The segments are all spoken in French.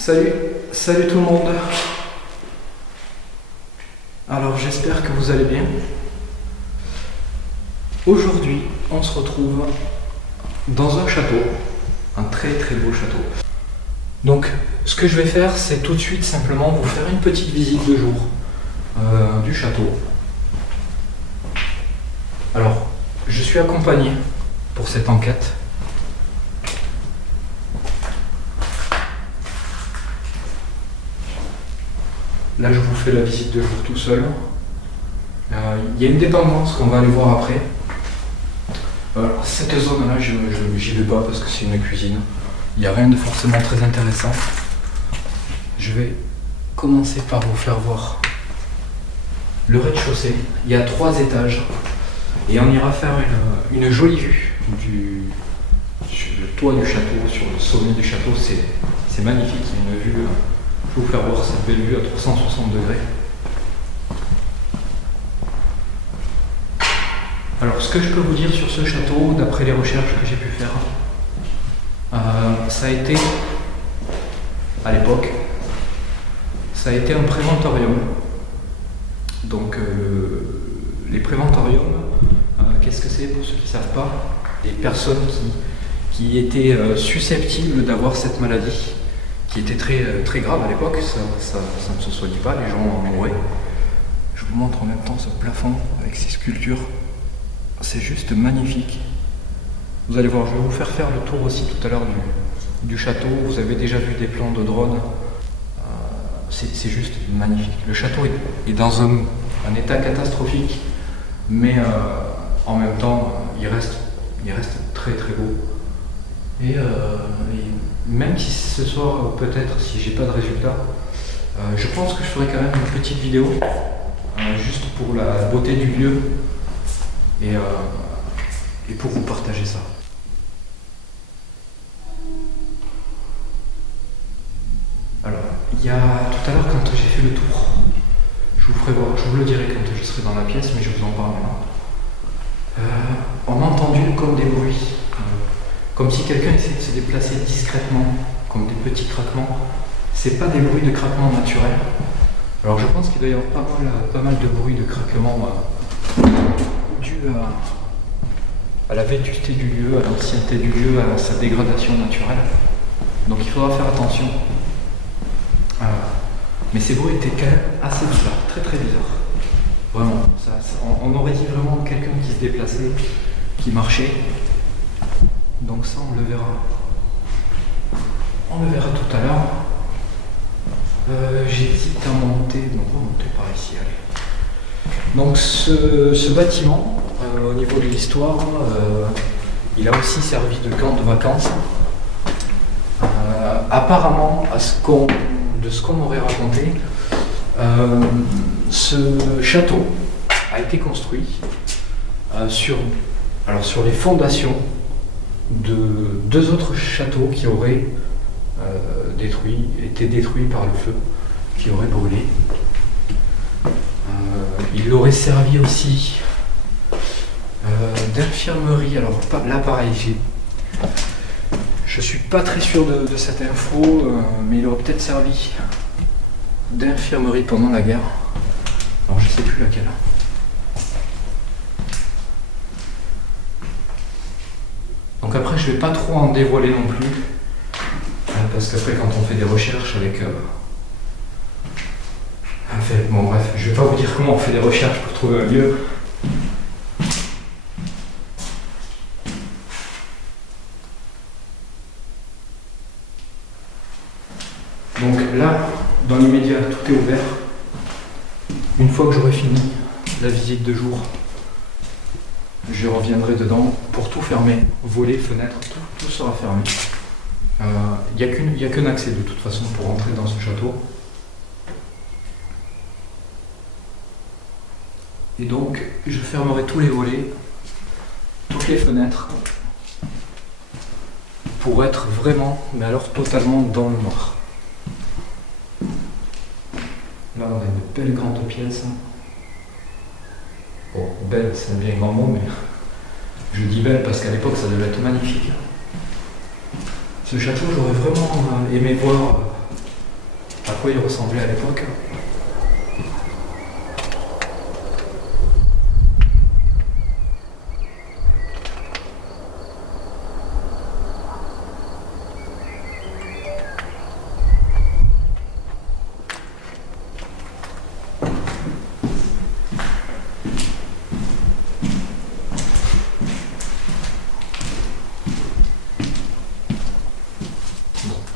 Salut tout le monde. Alors j'espère que vous allez bien. Aujourd'hui, on se retrouve dans un château, un très très beau château. Donc ce que je vais faire, c'est tout de suite simplement vous faire une petite visite de jour du château. Alors, je suis accompagné pour cette enquête. Là, je vous fais la visite de jour tout seul. Il y a une dépendance qu'on va aller voir après. Alors, cette zone-là, j'y vais pas parce que c'est une cuisine. Il n'y a rien de forcément très intéressant. Je vais commencer par vous faire voir le rez-de-chaussée. Il y a 3 étages et on ira faire une jolie vue sur le toit du château, sur le sommet du château. C'est magnifique, il y a une vue. Je vais vous faire voir cette belle vue à 360 degrés. Alors, ce que je peux vous dire sur ce château, d'après les recherches que j'ai pu faire, ça a été, à l'époque, ça a été un préventorium. Donc, les préventoriums, qu'est-ce que c'est pour ceux qui ne savent pas? Des personnes qui étaient susceptibles d'avoir cette maladie, qui était très grave à l'époque, ça ne se soignait pas, les gens en mouraient. Je vous montre en même temps ce plafond avec ces sculptures. C'est juste magnifique. Vous allez voir, je vais vous faire le tour aussi tout à l'heure du château. Vous avez déjà vu des plans de drone. C'est juste magnifique. Le château est dans un état catastrophique, mais en même temps, il reste très très beau. Et même si ce soir, peut-être, si j'ai pas de résultat, je pense que je ferai quand même une petite vidéo, juste pour la beauté du lieu et pour vous partager ça. Alors, il y a tout à l'heure quand j'ai fait le tour, je vous ferai voir, je vous le dirai quand je serai dans la pièce, mais je vous en parle maintenant. On a entendu comme des bruits. Comme si quelqu'un essayait de se déplacer discrètement, comme des petits craquements. C'est pas des bruits de craquements naturels. Alors je pense qu'il doit y avoir pas mal de bruits de craquements dus à la vétusté du lieu, à l'ancienneté du lieu, à sa dégradation naturelle. Donc il faudra faire attention. Mais ces bruits étaient quand même assez bizarres, très très bizarres. Vraiment, on aurait dit vraiment quelqu'un qui se déplaçait, qui marchait. Donc ça, on le verra. On le verra tout à l'heure. J'hésite à monter. Donc on va monter par ici, allez. Donc ce bâtiment, au niveau de l'histoire, il a aussi servi de camp de vacances. Apparemment, de ce qu'on m'aurait raconté, ce château a été construit sur les fondations de 2 autres châteaux qui auraient été détruits par le feu, qui auraient brûlé. Il aurait servi aussi d'infirmerie. Alors là pareil, je suis pas très sûr de cette info, mais il aurait peut-être servi d'infirmerie pendant la guerre. Alors je sais plus laquelle. Donc après, je vais pas trop en dévoiler non plus, parce qu'après, quand on fait des recherches avec... bon bref, je vais pas vous dire comment on fait des recherches pour trouver un lieu. Donc là, dans l'immédiat, tout est ouvert. Une fois que j'aurai fini la visite de jour, je reviendrai dedans pour tout fermer, volets, fenêtres, tout sera fermé. Il n'y a qu'un accès de toute façon pour rentrer dans ce château. Et donc, je fermerai tous les volets, toutes les fenêtres, pour être vraiment, mais alors totalement dans le noir. Là, on a une belle grande pièce. Bon, belle, c'est bien grand mot, mais je dis belle parce qu'à l'époque, ça devait être magnifique. Ce château, j'aurais vraiment aimé voir à quoi il ressemblait à l'époque.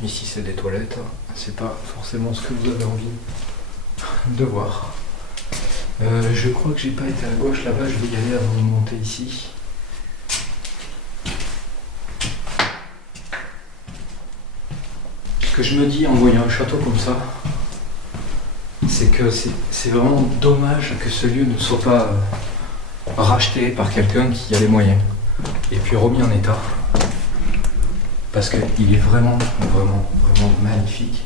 Ici c'est des toilettes, c'est pas forcément ce que vous avez envie de voir. Je crois que j'ai pas été à gauche là-bas, je vais y aller avant de monter ici. Ce que je me dis en voyant un château comme ça, c'est que c'est vraiment dommage que ce lieu ne soit pas racheté par quelqu'un qui a les moyens et puis remis en état. Parce qu'il est vraiment magnifique.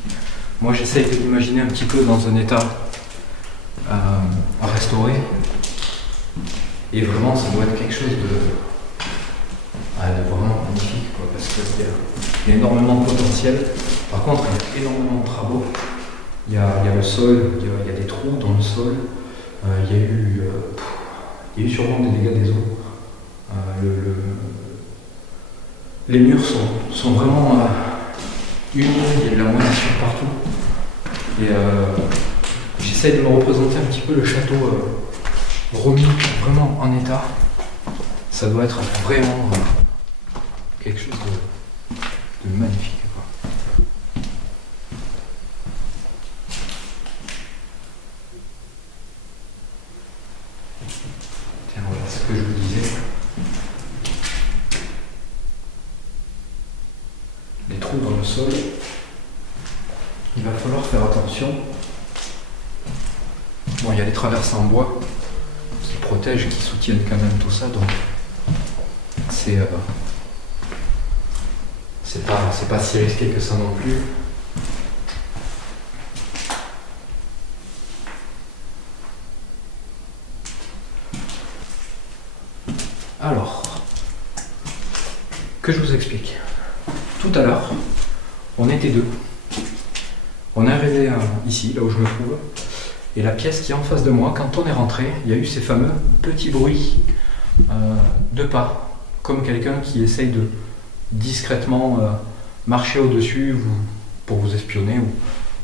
Moi j'essaye de l'imaginer un petit peu dans un état à restaurer. Et vraiment ça doit être quelque chose de vraiment magnifique, quoi, parce qu'il y a énormément de potentiel. Par contre il y a énormément de travaux. Il y a le sol, il y a des trous dans le sol. Il y a eu sûrement des dégâts des eaux. Les murs sont vraiment unis, il y a de la moisissure partout. Et j'essaie de me représenter un petit peu le château remis vraiment en état. Ça doit être vraiment quelque chose de magnifique, quoi. Tiens, voilà ce que je vous disais. Les trous dans le sol, il va falloir faire attention. Bon, il y a les traverses en bois qui protègent, qui soutiennent quand même tout ça, donc c'est pas si risqué que ça non plus. Alors, que je vous explique. Tout à l'heure, on était deux. On est arrivé ici, là où je me trouve, et la pièce qui est en face de moi, quand on est rentré, il y a eu ces fameux petits bruits de pas, comme quelqu'un qui essaye de discrètement marcher au-dessus pour vous espionner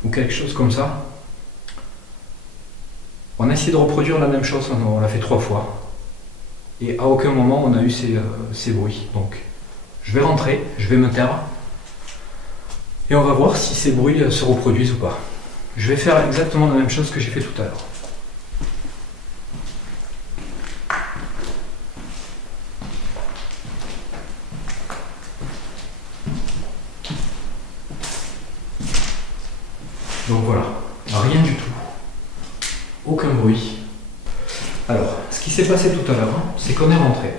ou quelque chose comme ça. On a essayé de reproduire la même chose, on l'a fait 3 fois, et à aucun moment on a eu ces bruits. Donc, je vais rentrer, je vais me taire, et on va voir si ces bruits se reproduisent ou pas. Je vais faire exactement la même chose que j'ai fait tout à l'heure. Donc voilà, rien du tout. Aucun bruit. Alors, ce qui s'est passé tout à l'heure, c'est qu'on est rentré.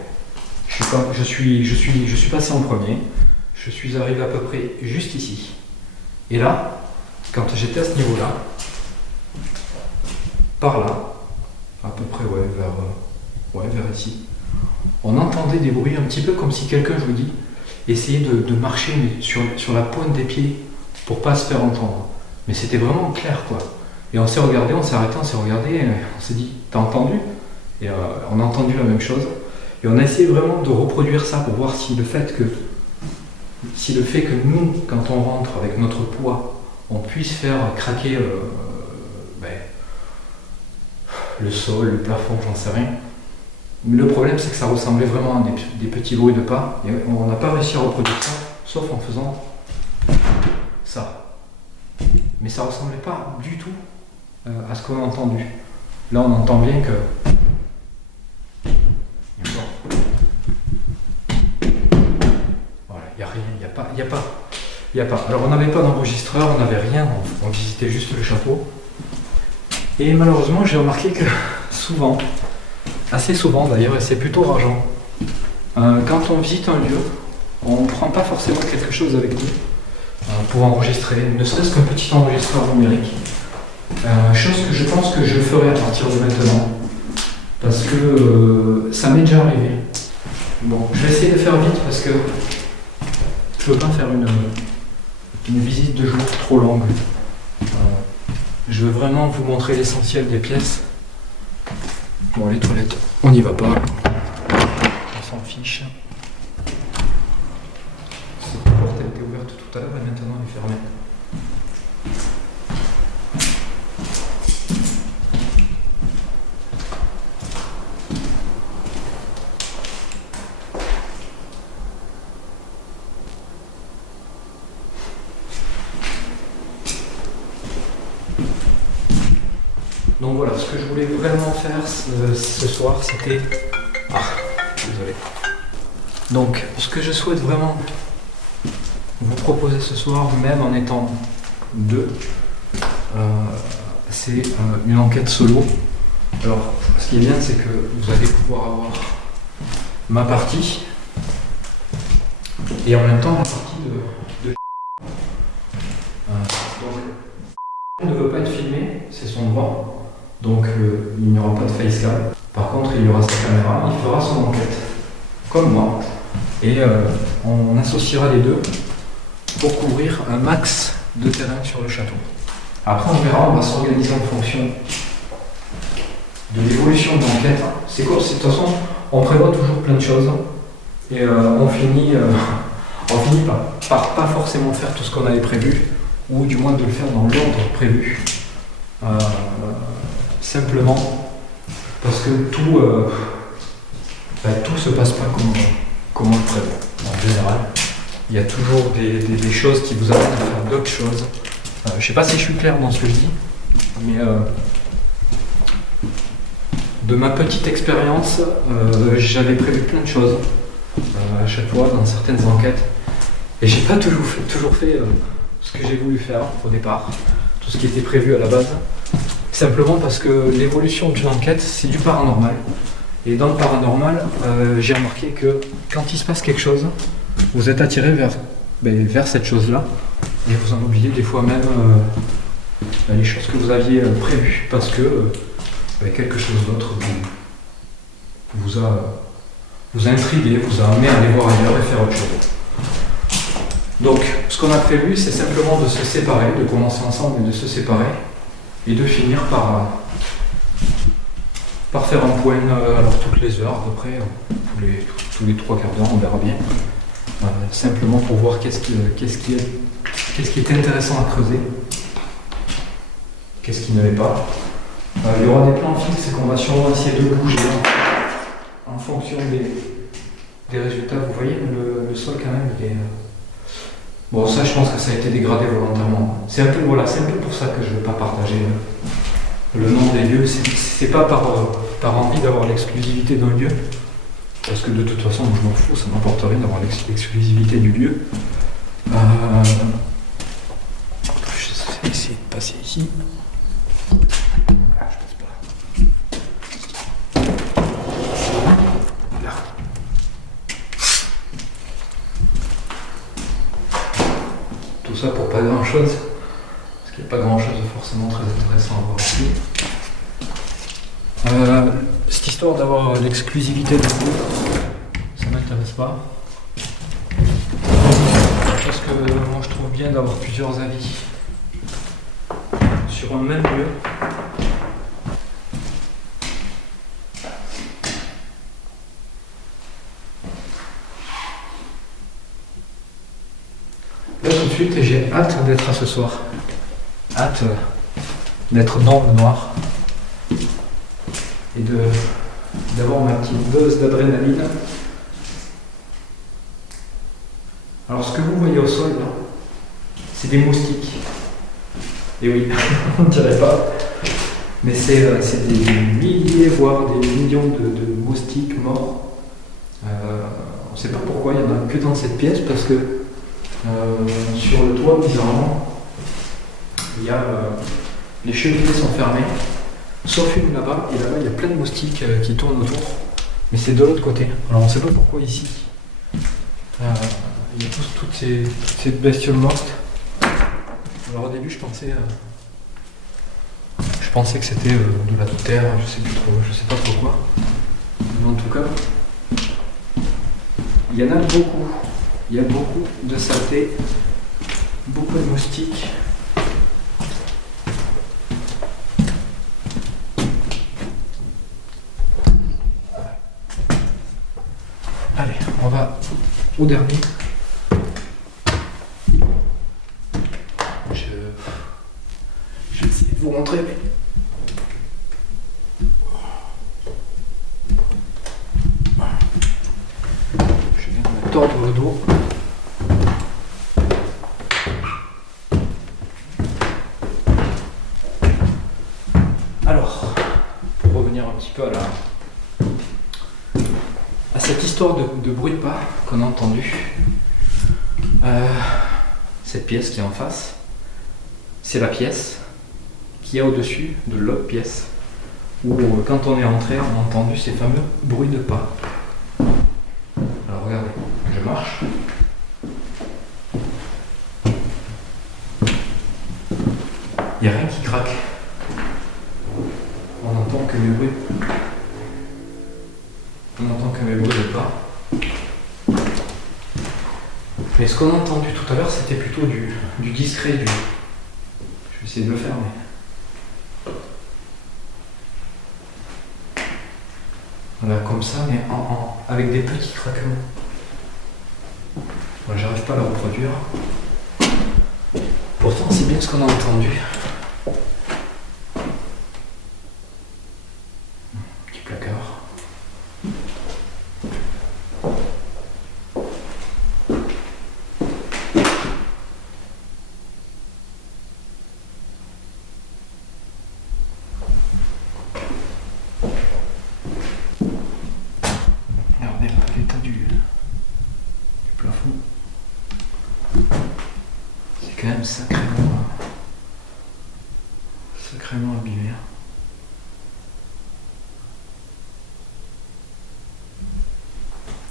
Je suis passé en premier. Je suis arrivé à peu près juste ici. Et là, quand j'étais à ce niveau-là, par là, à peu près vers ici, on entendait des bruits un petit peu comme si quelqu'un, je vous dis, essayait de marcher mais sur la pointe des pieds pour pas se faire entendre. Mais c'était vraiment clair, quoi. Et on s'est regardé, on s'est arrêté, on s'est regardé, et on s'est dit, t'as entendu? Et on a entendu la même chose. Et on a essayé vraiment de reproduire ça pour voir si le fait que nous, quand on rentre avec notre poids, on puisse faire craquer le sol, le plafond, j'en sais rien. Mais le problème, c'est que ça ressemblait vraiment à des petits bruits de pas. Et on n'a pas réussi à reproduire ça, sauf en faisant ça. Mais ça ressemblait pas du tout à ce qu'on a entendu. Là, on entend bien que... Voilà, il n'y a rien, il n'y a pas. Alors, on n'avait pas d'enregistreur, on n'avait rien, on visitait juste le château. Et malheureusement, j'ai remarqué que souvent, assez souvent d'ailleurs, et c'est plutôt rageant, quand on visite un lieu, on ne prend pas forcément quelque chose avec nous pour enregistrer, ne serait-ce qu'un petit enregistreur numérique. Chose que je pense que je ferai à partir de maintenant, parce que ça m'est déjà arrivé. Bon, je vais essayer de faire vite parce que je ne veux pas faire une visite de jour trop longue. Je veux vraiment vous montrer l'essentiel des pièces. Bon, les toilettes, on n'y va pas. On s'en fiche. Cette porte elle était ouverte tout à l'heure et maintenant elle est fermée. Donc voilà, ce que je voulais vraiment faire ce soir, c'était... Ah, désolé. Donc, ce que je souhaite vraiment vous proposer ce soir, même en étant deux, c'est une enquête solo. Alors, ce qui est bien, c'est que vous allez pouvoir avoir ma partie et en même temps la partie de... Donc, on ne veut pas être filmé, c'est son droit. Donc il n'y aura pas de facecam. Par contre, il y aura sa caméra, il fera son enquête, comme moi. Et on associera les deux pour couvrir un max de terrain sur le château. Après, on verra, on va s'organiser en fonction de l'évolution de l'enquête. C'est quoi? De toute façon, on prévoit toujours plein de choses. Et on finit par pas forcément faire tout ce qu'on avait prévu, ou du moins de le faire dans l'ordre prévu. Simplement parce que tout se passe pas comme on le prévoit. En général, il y a toujours des choses qui vous amènent à faire d'autres choses. Je sais pas si je suis clair dans ce que je dis, mais de ma petite expérience, j'avais prévu plein de choses à chaque fois dans certaines enquêtes, et j'ai pas toujours fait ce que j'ai voulu faire au départ, tout ce qui était prévu à la base. Simplement parce que l'évolution d'une enquête, c'est du paranormal. Et dans le paranormal, j'ai remarqué que quand il se passe quelque chose, vous êtes attiré vers cette chose-là. Et vous en oubliez des fois même les choses que vous aviez prévues. Parce que quelque chose d'autre vous a intrigué, vous a amené à aller voir ailleurs et faire autre chose. Donc, ce qu'on a prévu, c'est simplement de se séparer, de commencer ensemble et de se séparer. Et de finir par faire un point alors toutes les heures à peu près, tous les 3 quarts d'heure, on verra bien. Simplement pour voir qu'est-ce qui est intéressant à creuser, qu'est-ce qui ne l'est pas. Il y aura des plans fixes qu'on va sûrement essayer de bouger en fonction des résultats. Vous voyez, le sol quand même, il est... Bon, ça, je pense que ça a été dégradé volontairement. C'est un peu pour ça que je ne veux pas partager le nom des lieux. C'est pas par envie d'avoir l'exclusivité d'un lieu, parce que de toute façon, moi, je m'en fous, ça m'importe rien d'avoir l'exclusivité du lieu. Je vais essayer de passer ici. Je passe pas. Là. Tout ça pour pas grand chose, parce qu'il n'y a pas grand chose de forcément très intéressant à voir ici. Cette histoire d'avoir l'exclusivité de vous, ça m'intéresse pas. Parce que moi je trouve bien d'avoir plusieurs avis sur un même lieu. Là tout de suite, j'ai hâte d'être à ce soir. Hâte d'être dans le noir. Et d'avoir ma petite dose d'adrénaline. Alors ce que vous voyez au sol, là, c'est des moustiques. Et oui, on ne dirait pas. Mais c'est des milliers, voire des millions de moustiques morts. On ne sait pas pourquoi, il n'y en a que dans cette pièce, parce que sur le toit, bizarrement, il y a, les chevilles sont fermées. Sauf une là-bas, et là-bas il y a plein de moustiques qui tournent autour, mais c'est de l'autre côté. Alors on ne sait pas pourquoi ici. Il y a toutes ces bestioles mortes. Alors au début je pensais que c'était de la terre, je sais plus trop, je sais pas pourquoi. Mais en tout cas, il y en a beaucoup. Il y a beaucoup de saleté, beaucoup de moustiques. au dernier. Je vais essayer de vous montrer. Je viens de me tordre le dos. Alors, pour revenir un petit peu à cette histoire de bruit de pas qu'on a entendu, cette pièce qui est en face, c'est la pièce qui est au-dessus de l'autre pièce où quand on est entré, on a entendu ces fameux bruits de pas. Alors regardez, je marche. Il n'y a rien qui craque. On n'entend que mes bruits. On n'entend que mes bruits de pas. Mais ce qu'on a entendu tout à l'heure, c'était plutôt du discret, Je vais essayer de le faire, mais... Voilà, comme ça, mais avec des petits craquements. Moi, j'arrive pas à le reproduire. Pourtant, c'est bien ce qu'on a entendu. Petit placard. Regardez l'état du plafond. C'est quand même sacrément abîmé.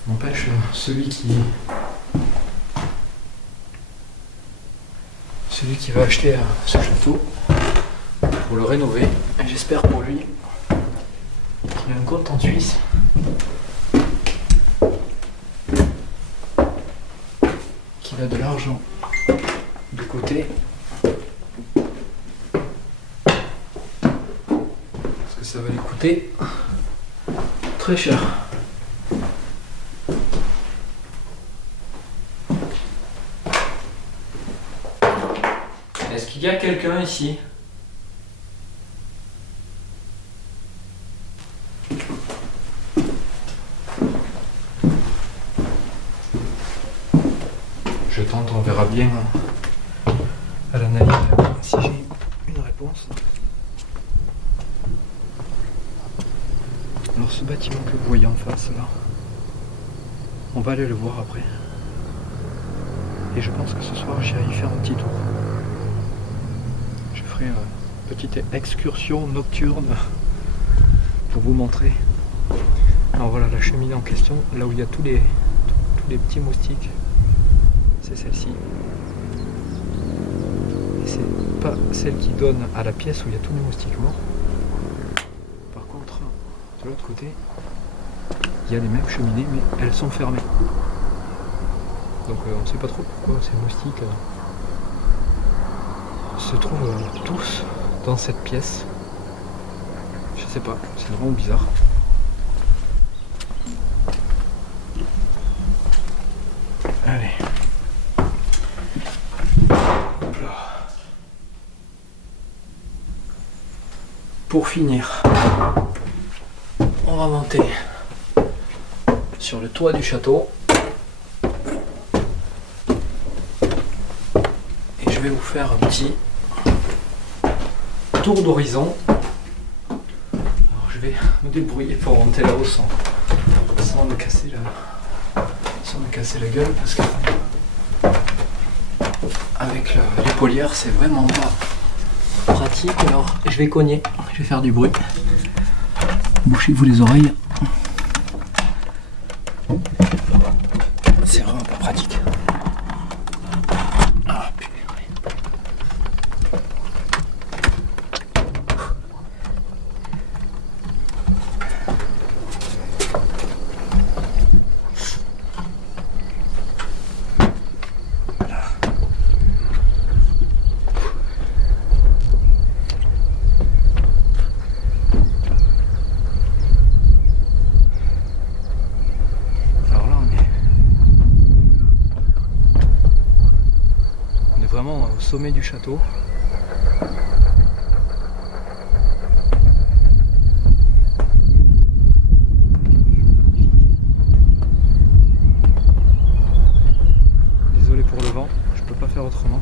N'empêche, celui qui va acheter ce château pour le rénover, et j'espère pour lui qu'il a un compte en Suisse, qu'il a de l'argent de côté, parce que ça va lui coûter très cher. Est-ce qu'il y a quelqu'un ici? Je tente, on verra bien à l'analyse si j'ai une réponse. Alors ce bâtiment que vous voyez en face là, on va aller le voir après. Et je pense que ce soir j'irai y faire un petit tour. Je ferai une petite excursion nocturne pour vous montrer. Alors voilà la cheminée en question, là où il y a tous les petits moustiques, c'est celle-ci. Et c'est pas celle qui donne à la pièce où il y a tous les moustiques morts. Par contre, de l'autre côté, il y a les mêmes cheminées, mais elles sont fermées. Donc on ne sait pas trop pourquoi ces moustiques se trouvent tous dans cette pièce. Je sais pas, c'est vraiment bizarre. Allez. Hop là. Pour finir, on va monter sur le toit du château. Et je vais vous faire un petit tour d'horizon. Alors je vais me débrouiller pour monter là-haut sans me casser la gueule, parce que avec l'épaulière c'est vraiment pas pratique. Alors je vais cogner, je vais faire du bruit. Bouchez-vous les oreilles. C'est vraiment pas pratique. Ah putain. sommet du château. Désolé pour le vent, je peux pas faire autrement.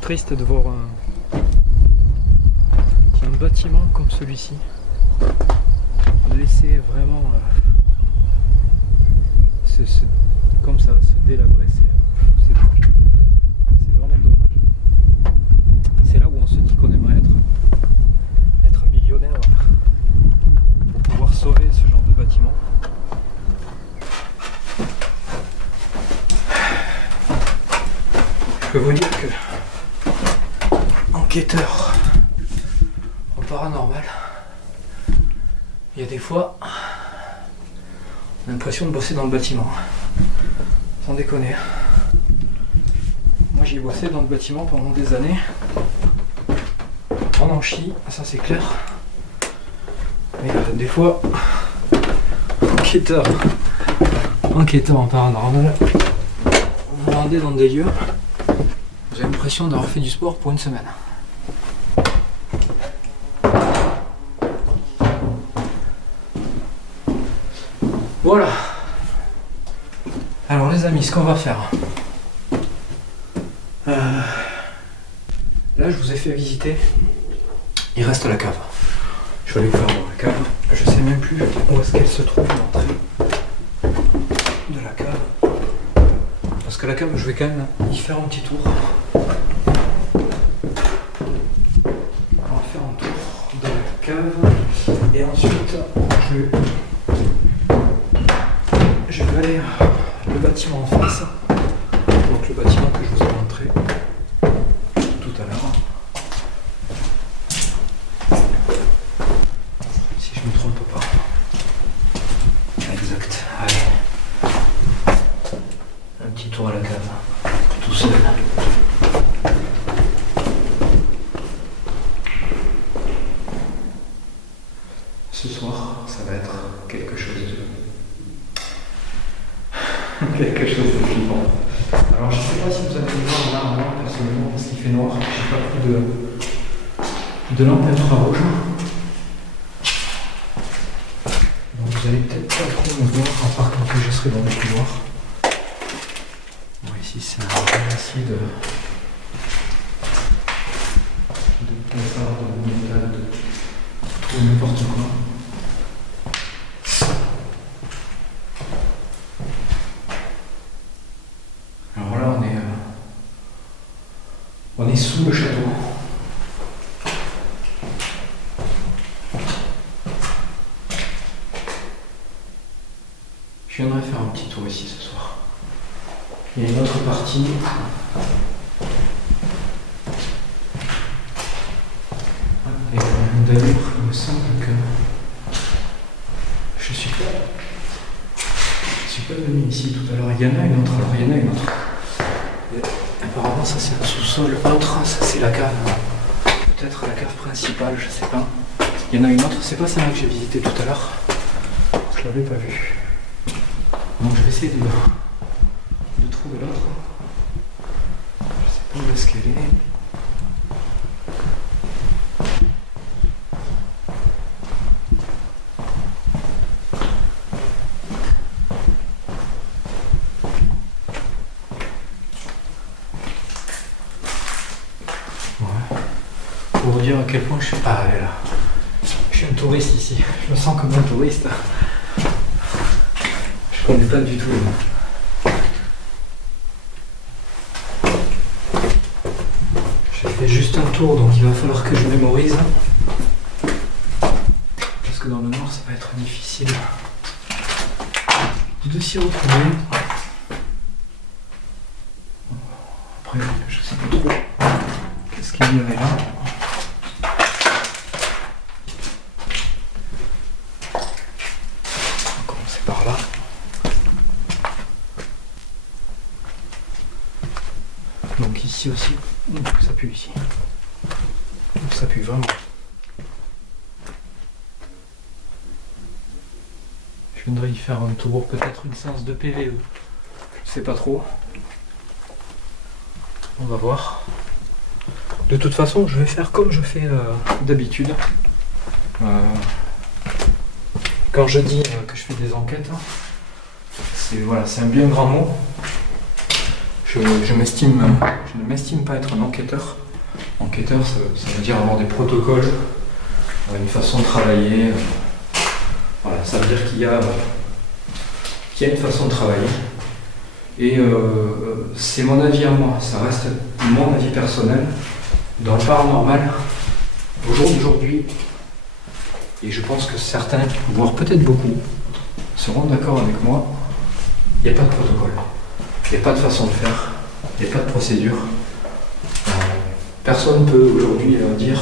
Triste de voir un bâtiment comme celui-ci laisser vraiment comme ça se délabrer. C'est vraiment dommage. C'est là où on se dit qu'on aimerait être millionnaire pour pouvoir sauver ce genre de bâtiment. Je peux vous dire que enquêteur en paranormal, il y a des fois on a l'impression de bosser dans le bâtiment, sans déconner. Moi j'ai bossé dans le bâtiment pendant des années, on en chie, ça c'est clair, mais des fois enquêteur en paranormal, vous vous rendez dans des lieux, vous avez l'impression d'avoir fait du sport pour une semaine. Voilà. Alors les amis, ce qu'on va faire. Là je vous ai fait visiter. Il reste la cave. Je vais aller voir dans la cave. Je sais même plus où est-ce qu'elle se trouve l'entrée de la cave. Parce que la cave, je vais quand même y faire un petit tour. On va faire un tour dans la cave. Et ensuite, je vais aller le bâtiment en face. Donc le bâtiment que je vous ai montré tout à l'heure. Si je ne me trompe pas. Exact. Allez. Un petit tour à la cave. Tout seul. Ce soir, ça va être quelque chose de flippant. Alors je ne sais pas si vous allez le voir là en noir personnellement parce qu'il fait noir. Je n'ai pas pris de lampe infrarouge. Donc vous allez peut-être pas trop me voir à part quand je serai dans les couloirs. Bon, ici c'est un ramassis de cafards, de métal, de tout n'importe quoi. Alors là on est sous le château. Je viendrai faire un petit tour ici ce soir. Il y a une autre partie. Et d'ailleurs, il me semble que je suis pas venu ici tout à l'heure. Il y en a une autre. Alors il y en a une autre. Et apparemment, ça c'est un sous-sol. Autre, ça c'est la cave. Peut-être la cave principale, je sais pas. Il y en a une autre. C'est pas celle-là que j'ai visitée tout à l'heure. Je l'avais pas vue. Donc je vais essayer de trouver l'autre. Je sais pas où est-ce qu'elle est. Ouais. Pour vous dire à quel point je suis... Ah, elle est là. Je suis un touriste ici. Je me sens comme un touriste. Je connais pas du tout. J'ai fait juste un tour, donc il va falloir que je mémorise. Parce que dans le noir, ça va être difficile de s'y retrouver. après, je sais pas trop qu'est-ce qu'il y avait là. On va commencer par là. Donc ici aussi, ça pue ici. Ça pue vraiment. Je viendrai y faire un tour, peut-être une séance de PVE. Je sais pas trop. On va voir. De toute façon, je vais faire comme je fais d'habitude. Quand je dis que je fais des enquêtes, c'est voilà, c'est un bien grand mot. Je ne m'estime pas être un enquêteur. Enquêteur, ça veut dire avoir des protocoles, une façon de travailler. Voilà, ça veut dire qu'il y a une façon de travailler. Et c'est mon avis à moi, ça reste mon avis personnel. Dans le paranormal, au jour d'aujourd'hui, et je pense que certains, voire peut-être beaucoup, seront d'accord avec moi, il n'y a pas de protocole, il n'y a pas de façon de faire, il n'y a pas de procédure. Personne ne peut aujourd'hui dire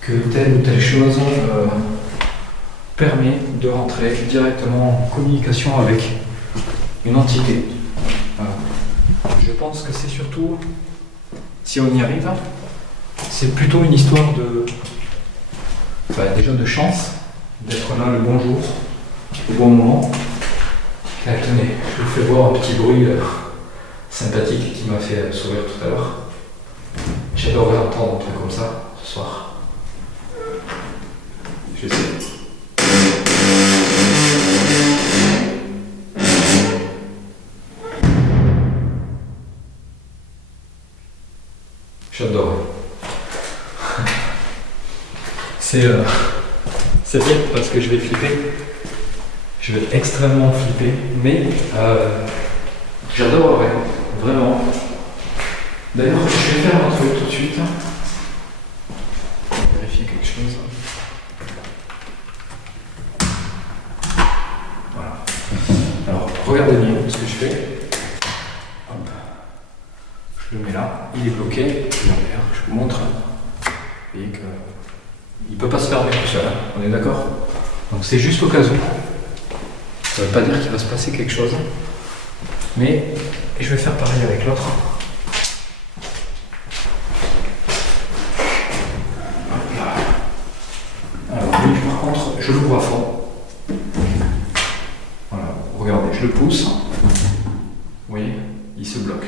que telle ou telle chose permet de rentrer directement en communication avec une entité. Je pense que c'est surtout, si on y arrive, c'est plutôt une histoire déjà de chance, d'être là le bon jour, au bon moment. Tenez, je vous fais voir un petit bruit sympathique qui m'a fait sourire tout à l'heure. J'adorerais entendre un truc comme ça ce soir. Je vais essayer. J'adore. C'est bien parce que je vais flipper. Je vais extrêmement flipper, mais j'adorerais vraiment. D'ailleurs, je vais faire un truc tout de suite. On va vérifier quelque chose. Voilà. Alors, regardez bien ce que je fais. Hop. Je le mets là. Il est bloqué. Je vous montre. Vous voyez qu'il ne peut pas se fermer tout seul. On est d'accord? Donc c'est juste au cas où. Ça ne veut pas dire qu'il va se passer quelque chose. Mais je vais faire pareil avec l'autre. Alors lui, par contre, je l'ouvre à fond. Voilà, regardez, je le pousse. Vous voyez, il se bloque.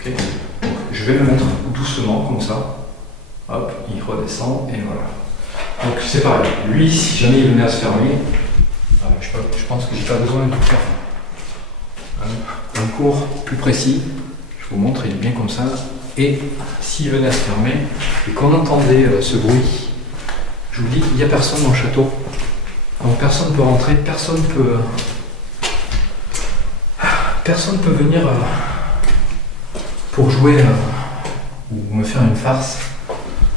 Okay. Donc, je vais le mettre doucement, comme ça. Hop, il redescend, et voilà. Donc c'est pareil. Lui, si jamais il venait à se fermer, je pense que j'ai pas besoin de tout faire. Un cours plus précis, je vous montre, il est bien comme ça. Et s'il venait à se fermer, et qu'on entendait ce bruit, je vous dis, il n'y a personne dans le château. Donc personne ne peut rentrer, personne peut venir pour jouer ou me faire une farce.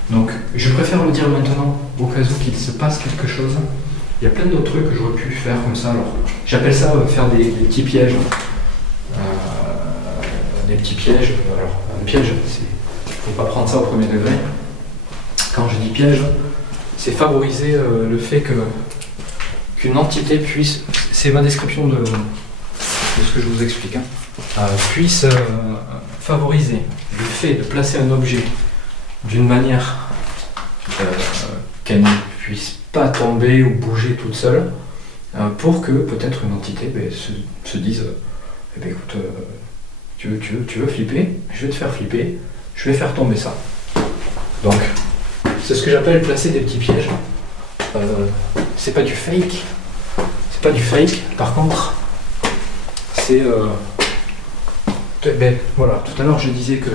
Donc je préfère le dire maintenant, au cas où qu'il se passe quelque chose. Il y a plein d'autres trucs que j'aurais pu faire comme ça. Alors, j'appelle ça faire des petits pièges. Des petits pièges. Alors, un piège, il ne faut pas prendre ça au premier degré. Quand je dis piège, c'est favoriser le fait qu'une entité puisse, c'est ma description de ce que je vous explique, puisse favoriser le fait de placer un objet d'une manière qu'elle ne puisse pas tomber ou bouger toute seule, pour que peut-être une entité se dise écoute, tu veux flipper, je vais te faire flipper, je vais faire tomber ça. Donc c'est ce que j'appelle placer des petits pièges. C'est pas du fake, par contre c'est voilà, tout à l'heure je disais que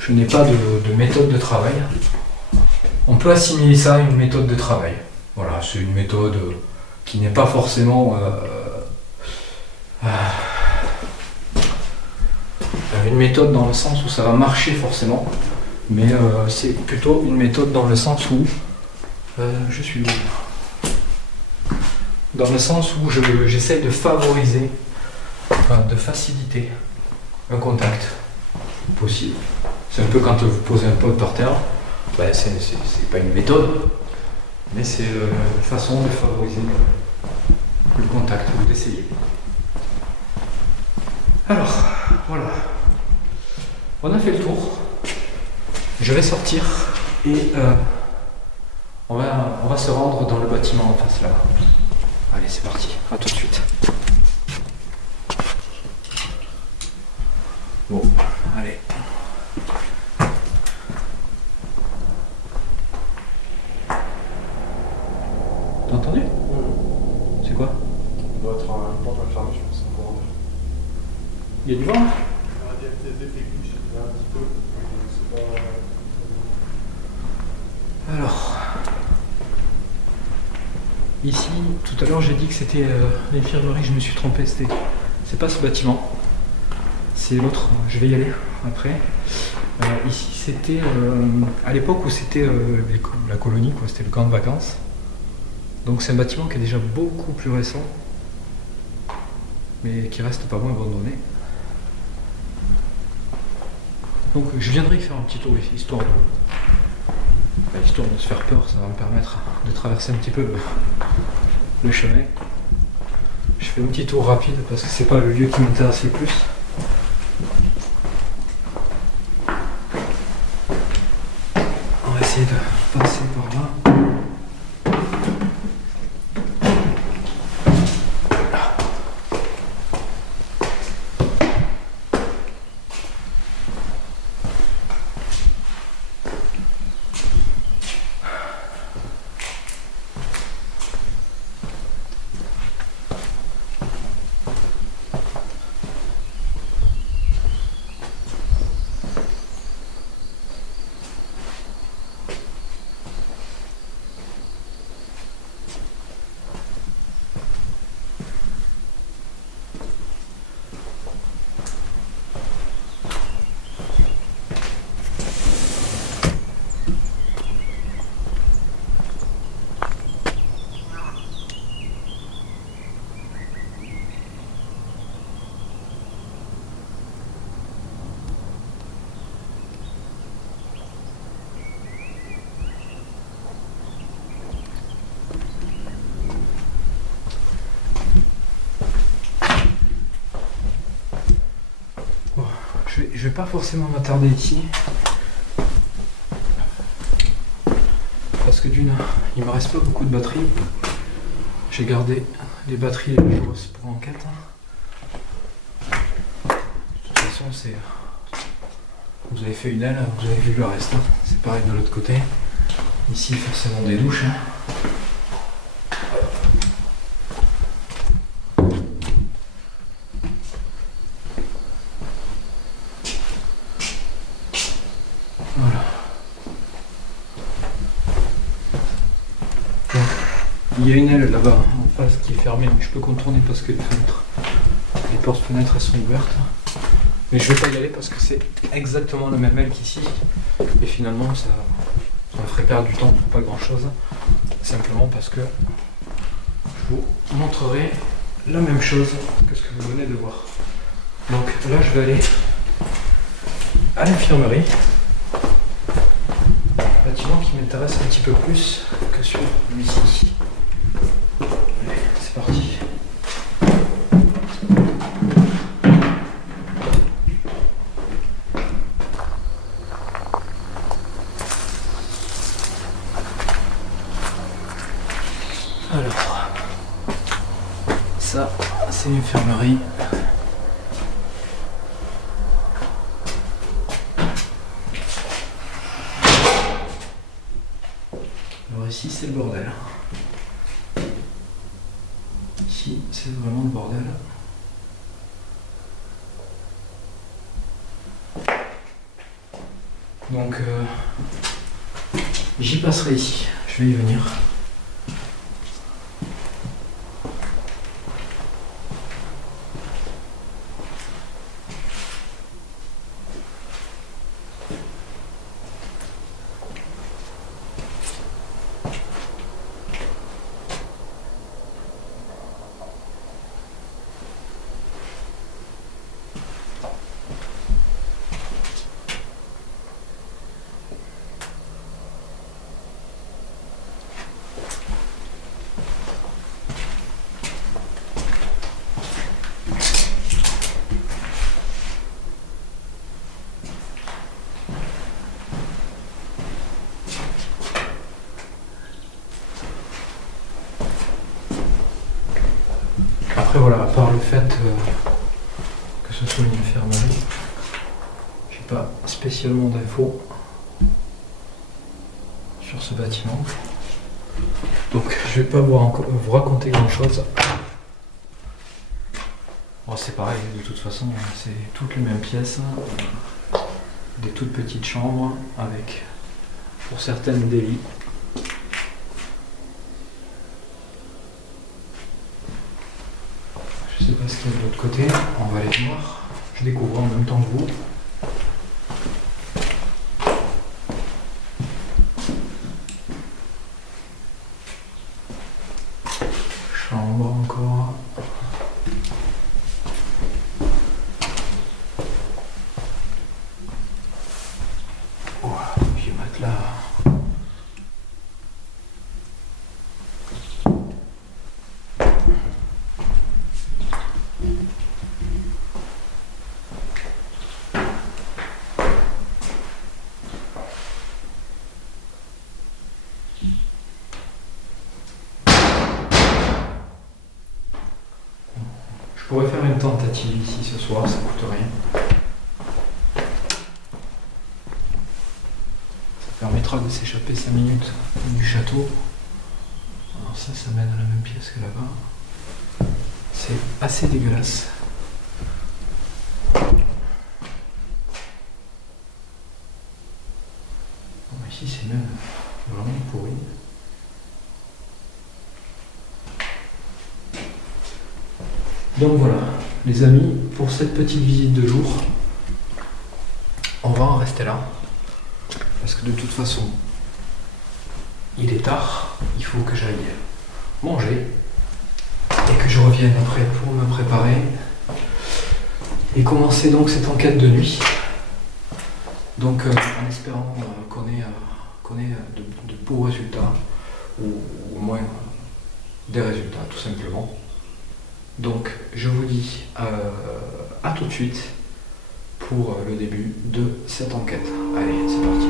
je n'ai pas de méthode de travail. On peut assimiler ça à une méthode de travail. Voilà, c'est une méthode qui n'est pas forcément une méthode dans le sens où ça va marcher forcément, mais c'est plutôt une méthode dans le sens où je suis dans le sens où j'essaie de favoriser, de faciliter un contact. possible. C'est un peu quand vous posez un pot par terre, ben, c'est pas une méthode, mais c'est une façon de favoriser le contact ou d'essayer. Alors, voilà. On a fait le tour. Je vais sortir et on va se rendre dans le bâtiment en face là-bas. Allez, c'est parti. À tout de suite. Bon, allez. T'as entendu? C'est quoi? Il doit être une porte fermée, je pense. Il y a du vent? Il y a des effets couches, un petit peu. C'est pas... Alors, ici, tout à l'heure j'ai dit que c'était l'infirmerie, je me suis trompé, c'est pas ce bâtiment, c'est l'autre, je vais y aller après. Ici c'était à l'époque où c'était la colonie, quoi, c'était le camp de vacances. Donc c'est un bâtiment qui est déjà beaucoup plus récent, mais qui reste pas moins abandonné. Donc je viendrai faire un petit tour ici, histoire de se faire peur, ça va me permettre de traverser un petit peu le chemin. Je fais un petit tour rapide parce que c'est pas le lieu qui m'intéresse le plus. On va essayer de passer par là. Je vais pas forcément m'attarder ici. Parce que d'une, il me reste pas beaucoup de batterie. J'ai gardé les batteries les plus grosses pour enquête. De toute façon, c'est. Vous avez fait une aile, vous avez vu le reste. C'est pareil de l'autre côté. Ici, forcément des douches. Il y a une aile là-bas en face qui est fermée, mais je peux contourner parce que les portes-fenêtres elles sont ouvertes. Mais je vais pas y aller parce que c'est exactement la même aile qu'ici. Et finalement ça me ferait perdre du temps pour pas grand-chose. Simplement parce que je vous montrerai la même chose que ce que vous venez de voir. Donc là je vais aller à l'infirmerie. Un bâtiment qui m'intéresse un petit peu plus que sur celui-ci. Allez, c'est parti. Alors, ça, c'est l'infirmerie. Alors ici, c'est le bordel. Ici, c'est vraiment le bordel. Donc, j'y passerai ici. Je vais y venir. Après voilà, à part le fait que ce soit une infirmerie, j'ai pas spécialement d'infos sur ce bâtiment. Donc je vais pas vous raconter grand chose. Bon, c'est pareil, de toute façon, c'est toutes les mêmes pièces, des toutes petites chambres avec, pour certaines, des lits. Je sais pas ce qu'il y a de l'autre côté, on va aller voir. Je découvre en même temps que vous. Chambre encore. Voilà, vieux matelas. Je pourrais faire une tentative ici ce soir, ça coûte rien. Ça permettra de s'échapper 5 minutes du château. Alors ça mène à la même pièce que là-bas. C'est assez dégueulasse. Bon, ici c'est même vraiment pourri. Donc voilà, les amis, pour cette petite visite de jour, on va en rester là. Parce que de toute façon, il est tard, il faut que j'aille manger et que je revienne après pour me préparer et commencer donc cette enquête de nuit. Donc en espérant qu'on ait de beaux résultats, ou au moins des résultats tout simplement. Donc je vous dis à tout de suite pour le début de cette enquête. Allez, c'est parti.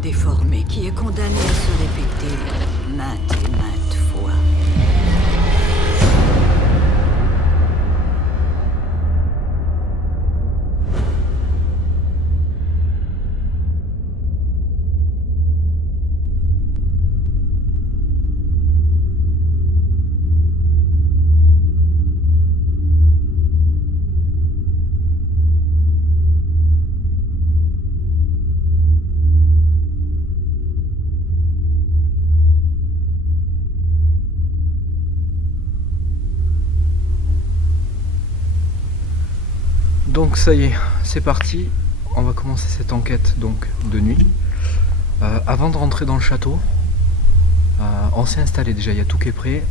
déformé qui est condamné à se répéter maintes et maintes fois. Donc ça y est, c'est parti. On va commencer cette enquête donc de nuit. Avant de rentrer dans le château, on s'est installé déjà, il y a tout qui est prêt.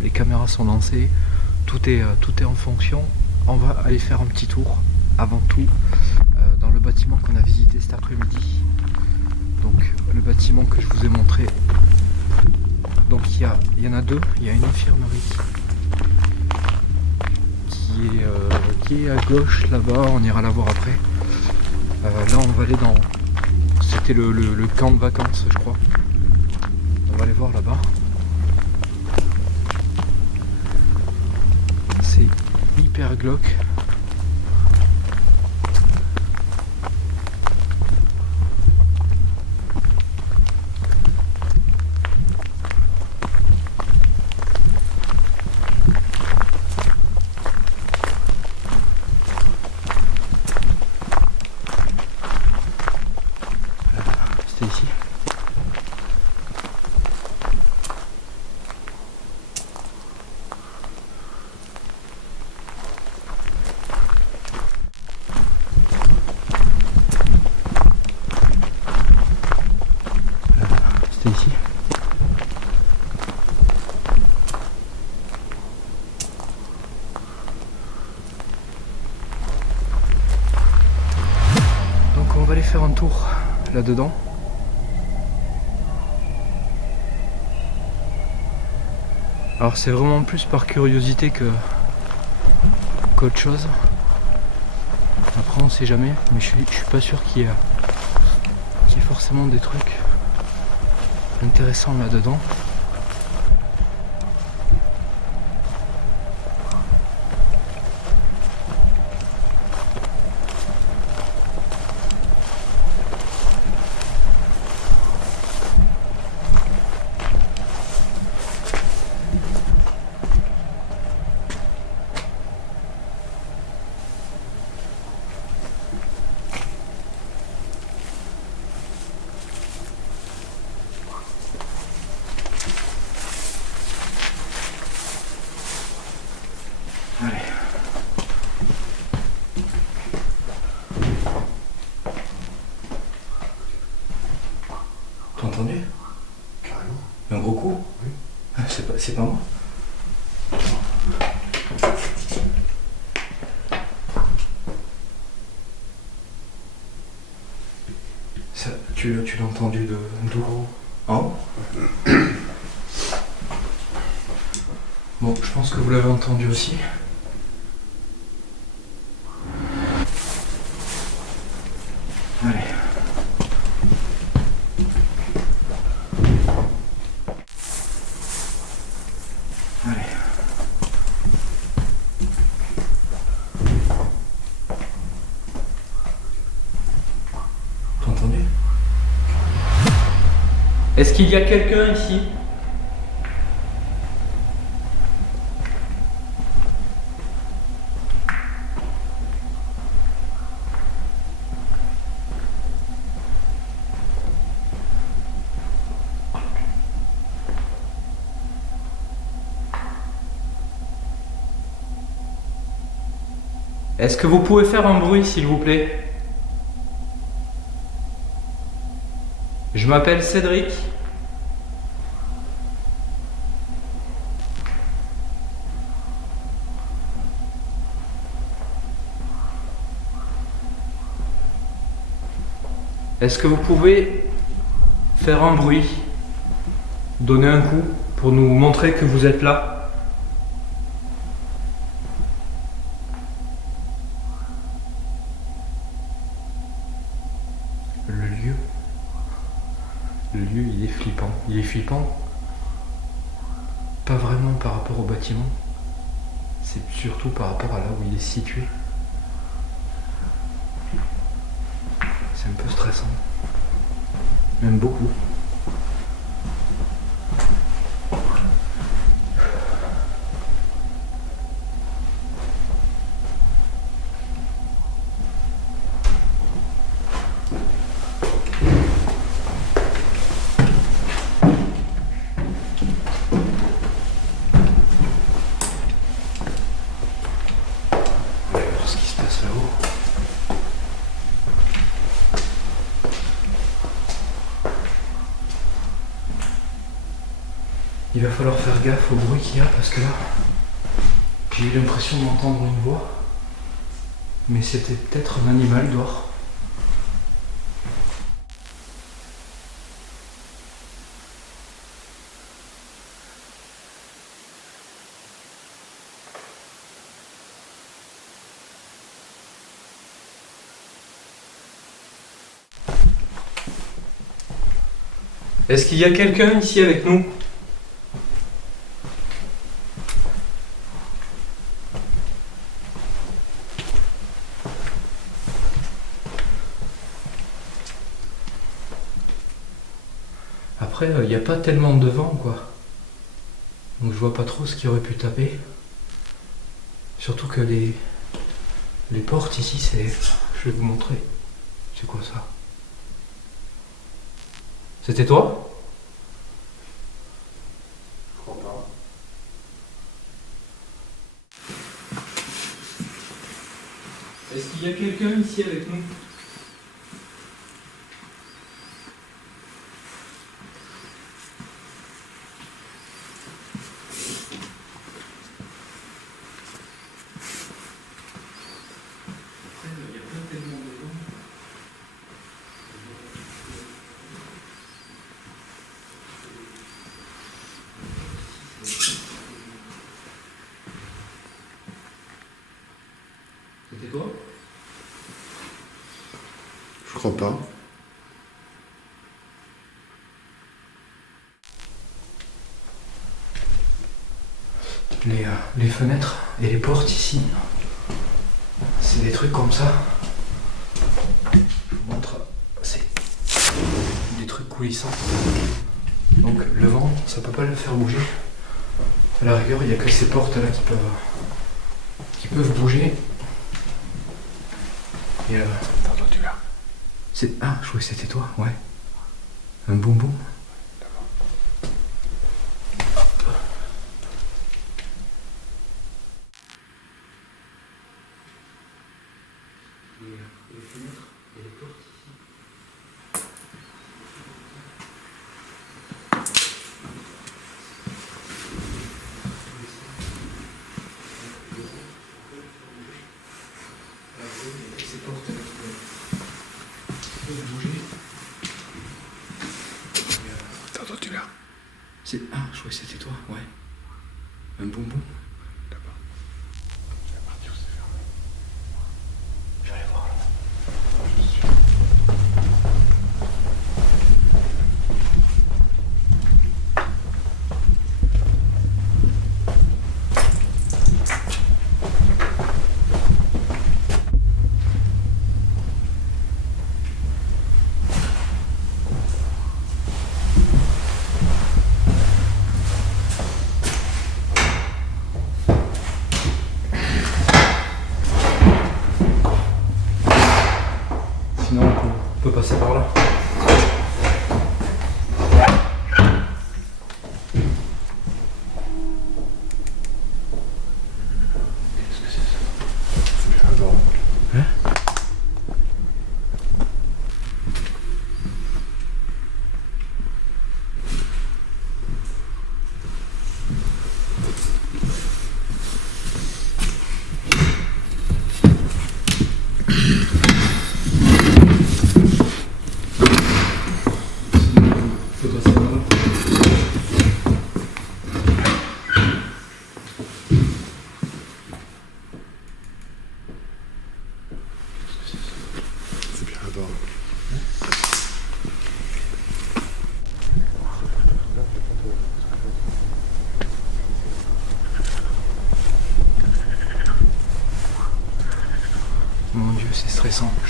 Les caméras sont lancées, tout est en fonction. On va aller faire un petit tour avant tout dans le bâtiment qu'on a visité cet après-midi. Donc le bâtiment que je vous ai montré. Donc il y en a deux, il y a une infirmerie qui est à gauche là-bas, on ira la voir après. Là on va aller dans... C'était le camp de vacances je crois. On va aller voir là-bas. C'est hyper glauque. C'était ici. C'était ici. Donc on va aller faire un tour là-dedans. Alors c'est vraiment plus par curiosité qu'autre chose. Après on sait jamais, mais je suis pas sûr qu'il y ait forcément des trucs intéressants là-dedans. Allez. T'as entendu? Carrément. Un gros coup? Oui. C'est pas moi. Ça, tu l'as entendu d'où? En haut? Bon, je pense que vous l'avez entendu aussi. Allez. Allez. T'as entendu? Est-ce qu'il y a quelqu'un ici? Est-ce que vous pouvez faire un bruit, s'il vous plaît? Je m'appelle Cédric. Est-ce que vous pouvez faire un bruit, donner un coup pour nous montrer que vous êtes là? Le lieu Le lieu, il est flippant. Il est flippant, pas vraiment par rapport au bâtiment, c'est surtout par rapport à là où il est situé. C'est un peu stressant. Même beaucoup. On va voir ce qui se passe là-haut. Il va falloir faire gaffe au bruit qu'il y a parce que là, j'ai eu l'impression d'entendre une voix, mais c'était peut-être un animal dehors. Est-ce qu'il y a quelqu'un ici avec nous ? Après, il n'y a pas tellement de vent, quoi. Donc je vois pas trop ce qui aurait pu taper. Surtout que les portes ici, c'est... Je vais vous montrer. C'est quoi ça ? C'était toi ? Je crois pas. Est-ce qu'il y a quelqu'un ici avec nous ? C'était toi ? Je crois pas. Les fenêtres et les portes ici, c'est des trucs comme ça. Je vous montre, c'est des trucs coulissants. Donc le vent, ça peut pas le faire bouger. À la rigueur, il n'y a que ces portes là qui peuvent bouger. Et T'as entendu là? c'est... Ah, je croyais que c'était toi, ouais. Un boum boum. Les fenêtres et les portes ici. Ces portes là qui peuvent bouger. T'as entendu là? C'est... Ah, je croyais que c'était toi, ouais. Un boum boum. Là-bas. La partie où c'est fermé. Je vais aller voir là. Je suis.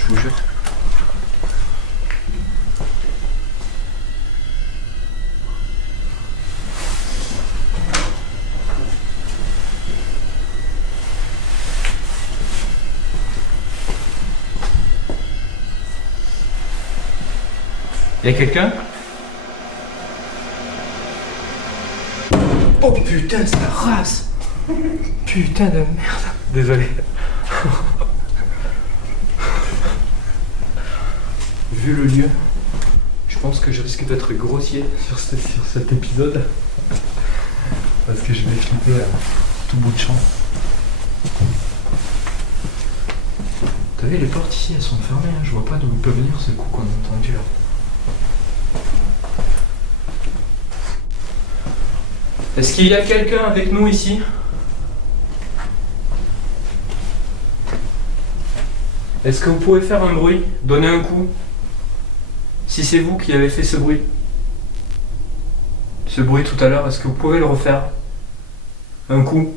je vous jure. Y'a quelqu'un? Oh putain, c'est la race! Putain de merde! Désolé. Vu le lieu, je pense que je risque d'être grossier sur cet épisode. Parce que je vais flipper à tout bout de champ. T'as vu, les portes ici, elles sont fermées, hein. Je vois pas d'où peut venir ce coup qu'on a entendu là. Est-ce qu'il y a quelqu'un avec nous ici? Est-ce que vous pouvez faire un bruit? Donner un coup? Si c'est vous qui avez fait ce bruit tout à l'heure, est-ce que vous pouvez le refaire? Un coup?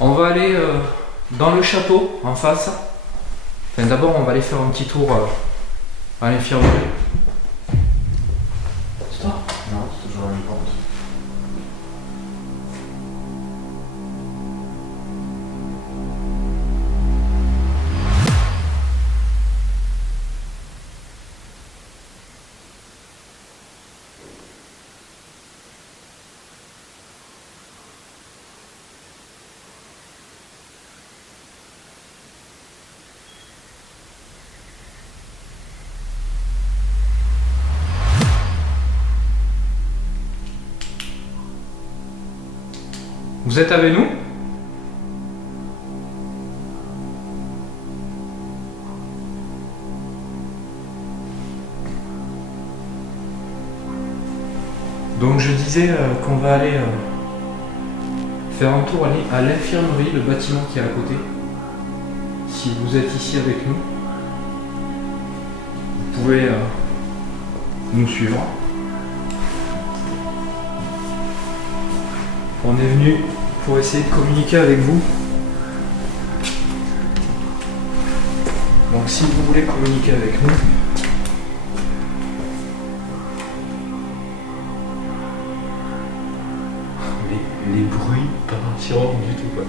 On va aller dans le château en face. Enfin, d'abord, on va aller faire un petit tour à l'infirmerie. C'est toi? Non, c'est toujours la même porte. Vous êtes avec nous? Donc je disais qu'on va aller faire un tour à l'infirmerie, le bâtiment qui est à côté. Si vous êtes ici avec nous, vous pouvez nous suivre. On est venu pour essayer de communiquer avec vous. Donc si vous voulez communiquer avec nous, les bruits pas partiront du tout quoi.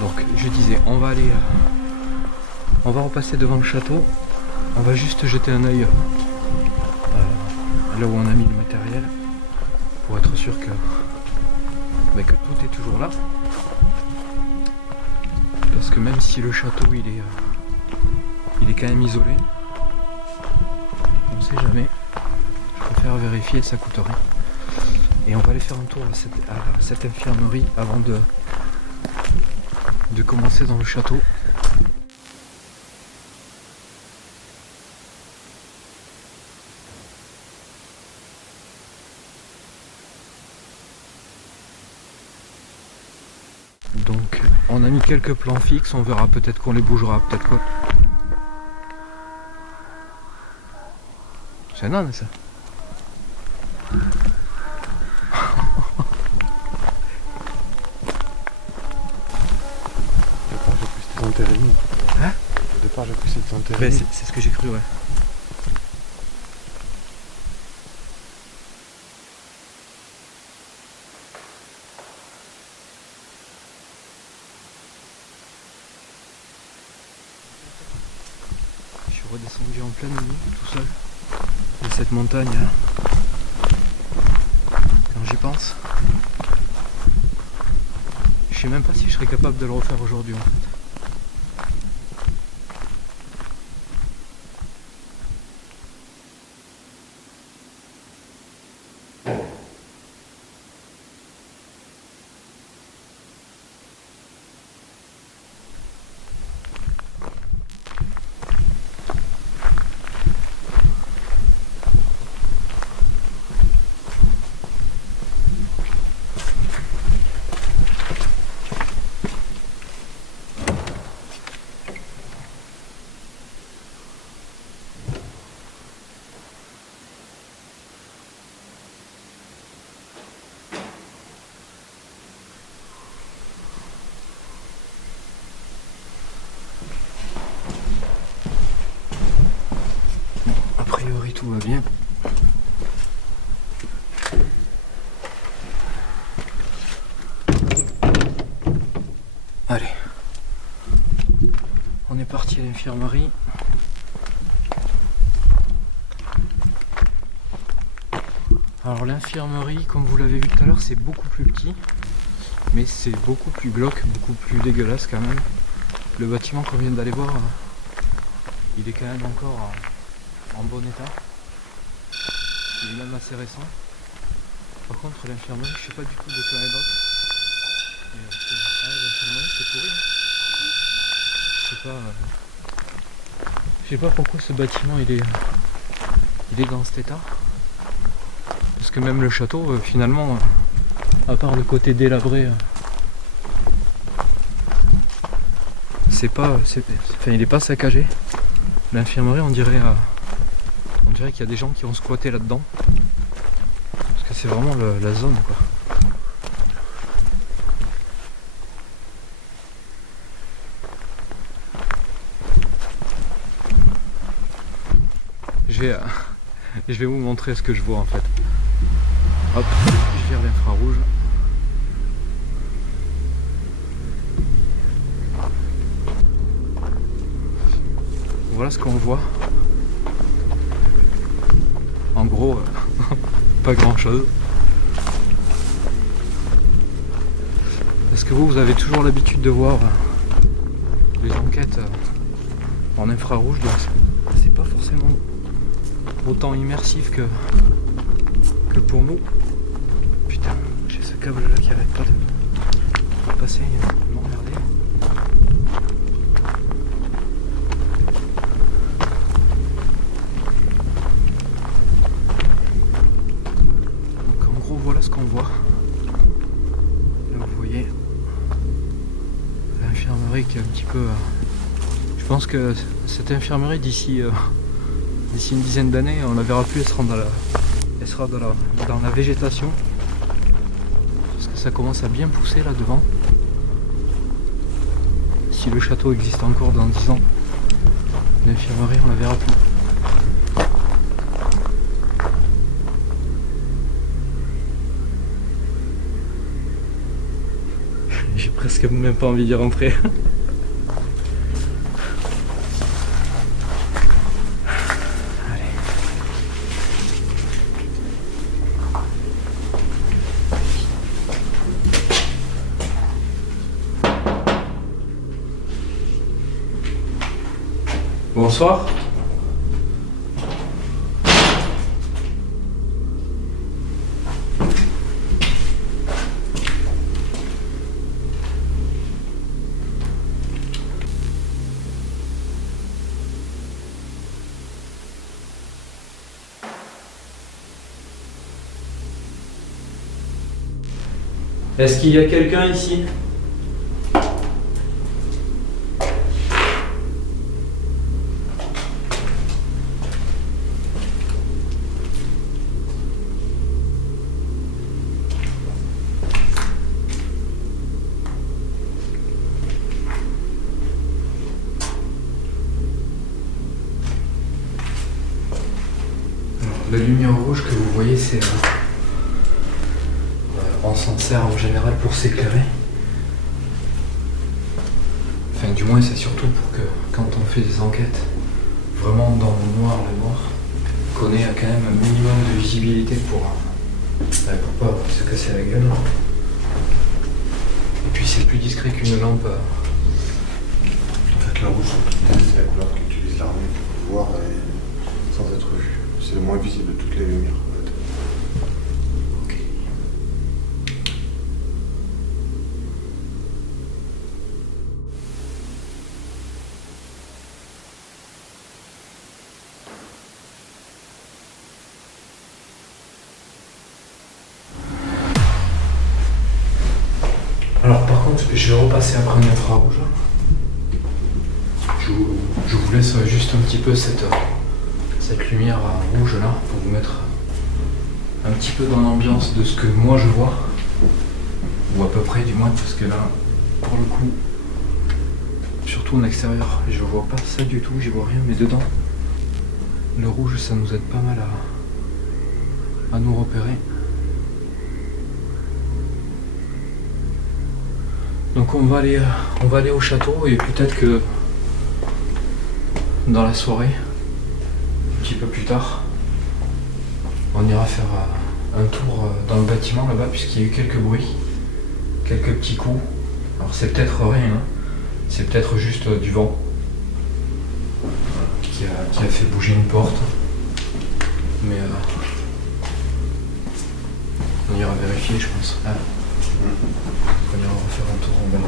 Donc je disais, on va aller, on va repasser devant le château. On va juste jeter un œil là où on a mis le matériel pour être sûr que tout est toujours là. Parce que même si le château il est quand même isolé, on sait jamais. Je préfère vérifier, ça coûte rien. Et on va aller faire un tour à cette infirmerie avant de commencer dans le château. Donc on a mis quelques plans fixes, on verra, peut-être qu'on les bougera, peut-être quoi. C'est un âne ça. Hein? Au départ, j'ai cru que c'était enterré. Ben, c'est ce que j'ai cru, ouais. Je suis redescendu en pleine nuit, tout seul, de cette montagne. Quand j'y pense, je sais même pas si je serais capable de le refaire aujourd'hui en fait. A priori tout va bien. Allez, on est parti à l'infirmerie. Alors l'infirmerie, comme vous l'avez vu tout à l'heure, c'est beaucoup plus petit, mais c'est beaucoup plus glauque, beaucoup plus dégueulasse quand même. Le bâtiment qu'on vient d'aller voir, il est quand même encore en bon état. Il est même assez récent. Par contre l'infirmerie, je sais pas du tout de quoi elle est d'autre. L'infirmerie c'est pourri. Je sais pas pourquoi ce bâtiment il est dans cet état. Parce que même le château finalement, à part le côté délabré, il est pas saccagé. L'infirmerie on dirait qu'il y a des gens qui ont squatté là-dedans. Parce que c'est vraiment la zone quoi. Je vais vous montrer ce que je vois en fait. Hop, je vire l'infrarouge. Voilà ce qu'on voit. En gros, pas grand chose. Est-ce que vous avez toujours l'habitude de voir les enquêtes en infrarouge, donc c'est pas forcément autant immersif que pour nous. Putain, j'ai ce câble là qui arrête pas de passer, m'emmerder. Donc en gros voilà ce qu'on voit. Là vous voyez l'infirmerie qui est un petit peu... je pense que cette infirmerie d'ici une dizaine d'années, on la verra plus, elle sera dans la végétation. Parce que ça commence à bien pousser là devant. Si le château existe encore dans 10 ans, l'infirmerie on la verra plus. J'ai presque même pas envie d'y rentrer. Allez. Bonsoir. Est-ce qu'il y a quelqu'un ici? La lumière rouge que vous voyez, c'est on s'en sert en général pour s'éclairer. Enfin, du moins, c'est surtout pour que quand on fait des enquêtes vraiment dans le noir, qu'on ait quand même un minimum de visibilité pour pas se casser la gueule. Et puis, c'est plus discret qu'une lampe. En fait, la rouge, c'est la couleur qu'utilise l'armée pour voir sans être vu. C'est le moins visible de toutes les lumières. En fait. Ok. Alors par contre, je vais repasser après un infrarouge. Je vous laisse juste un petit peu cette lumière rouge là pour vous mettre un petit peu dans l'ambiance de ce que moi je vois, ou à peu près du moins, parce que là pour le coup, surtout en extérieur, je vois pas ça du tout, j'y vois rien, mais dedans le rouge ça nous aide pas mal à nous repérer. Donc on va aller au château et peut-être que dans la soirée, un petit peu plus tard, on ira faire un tour dans le bâtiment là-bas puisqu'il y a eu quelques bruits, quelques petits coups. Alors c'est peut-être rien, hein. C'est peut-être juste du vent qui a fait bouger une porte. Mais on ira vérifier, je pense. Ah. On ira refaire un tour en bas.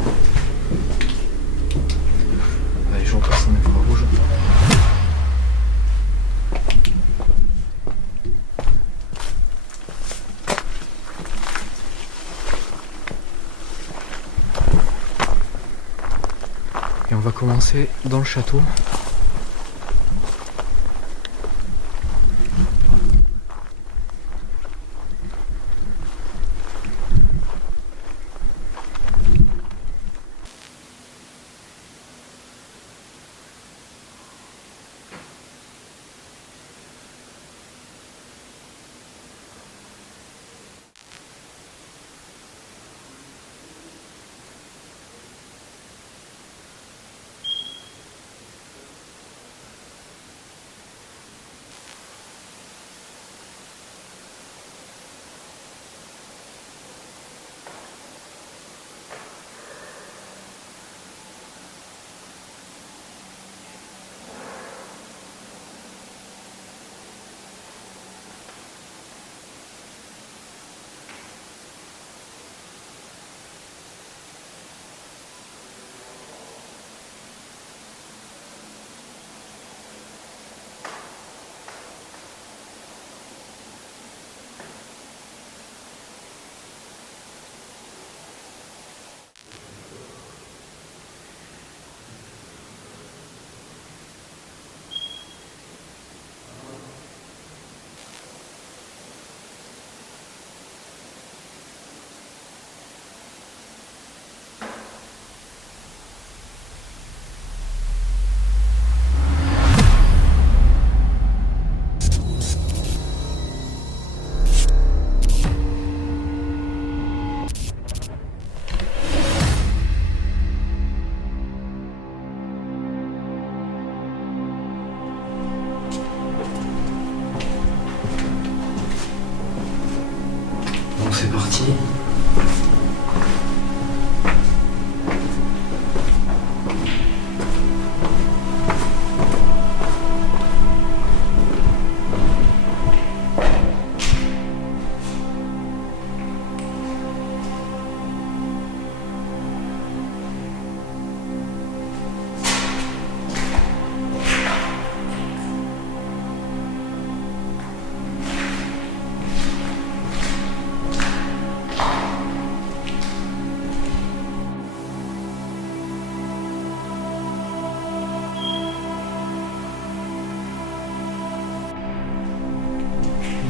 Allez, je repasse en infrarouge. Et on va commencer dans le château.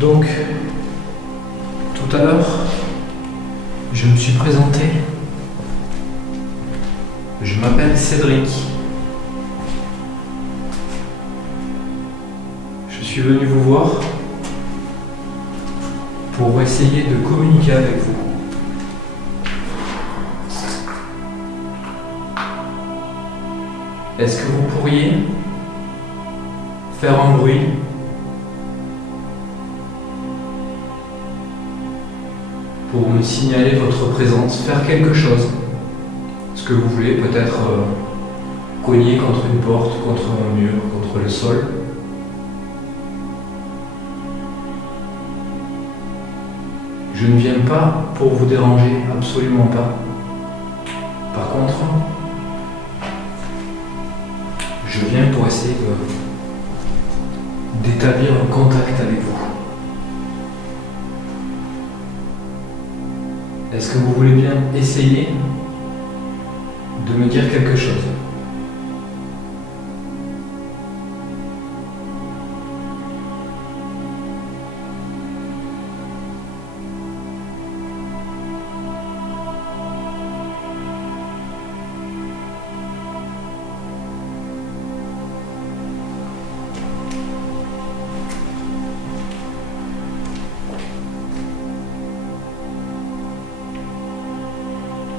Donc, tout à l'heure, je me suis présenté. Je m'appelle Cédric. Je suis venu vous voir pour essayer de communiquer avec vous. Est-ce que vous pourriez faire un bruit pour me signaler votre présence, faire quelque chose, ce que vous voulez, peut-être cogner contre une porte, contre un mur, contre le sol. Je ne viens pas pour vous déranger, absolument pas. Par contre, je viens pour essayer d'établir un contact avec vous. Est-ce que vous voulez bien essayer de me dire quelque chose ?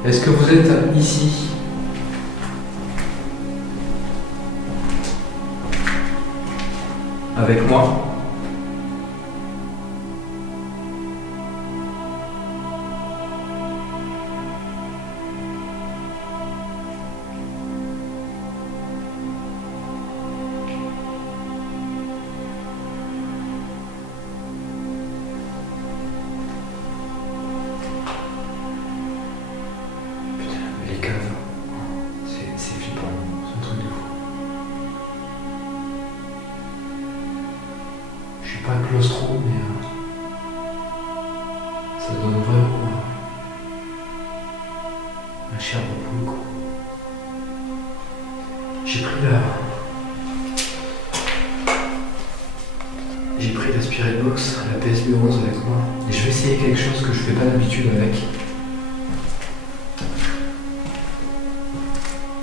Est-ce que vous êtes ici ? Avec moi ? Les caves, c'est flippant, c'est un truc de fou. Je suis pas claustro, mais ça donne vraiment un chair de poule, quoi. J'ai pris la Spirit Box, la PSP 11 avec moi, et je vais essayer quelque chose que je fais pas d'habitude avec.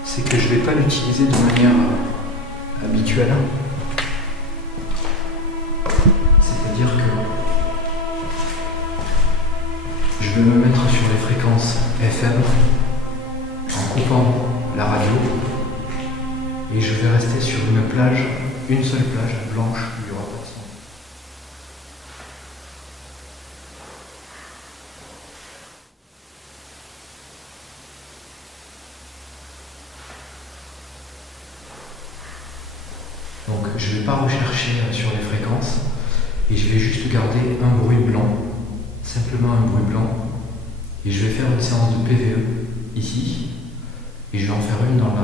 C'est que je vais pas l'utiliser de manière habituelle. C'est-à-dire que je vais me mettre sur les fréquences FM en coupant la radio et je vais rester sur une plage, une seule plage blanche, il n'y aura pas de son. Donc je ne vais pas rechercher sur les fréquences et je vais juste garder un bruit blanc, simplement un bruit blanc, et je vais faire une séance de PVE ici et je vais en faire une dans